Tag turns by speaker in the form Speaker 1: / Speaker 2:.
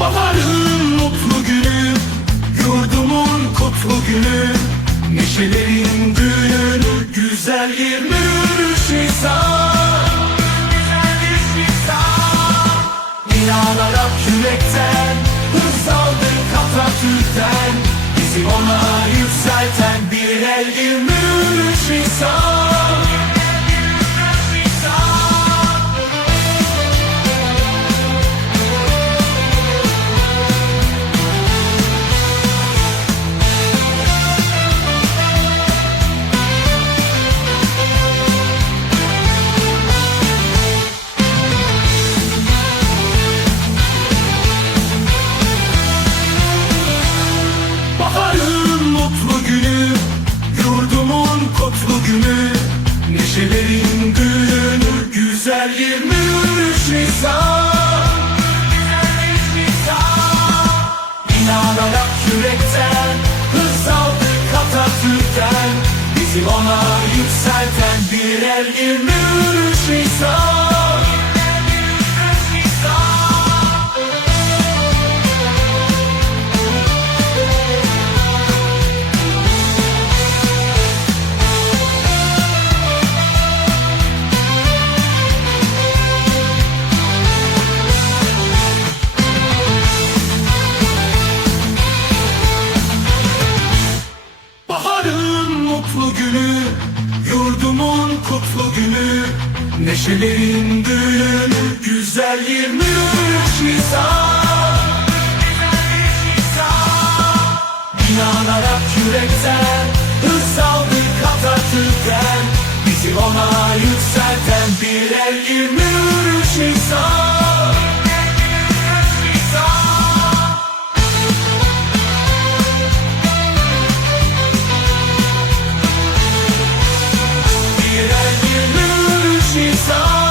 Speaker 1: Baharın mutlu günü Yurdumun kutlu günü Neşelerin günü Güzel 23 Nisan İnanarak yürekten Bizi ona yükselten Bir el 23 Nisan Nisan İnanarak yürekten Hız aldık Atatürk'ten Bizi ona yükselten Bir el Mutlu günü Yurdumun kutlu günü. Neşelerin günü Güzel 23 Nisan. İnanarak yürekten decisão.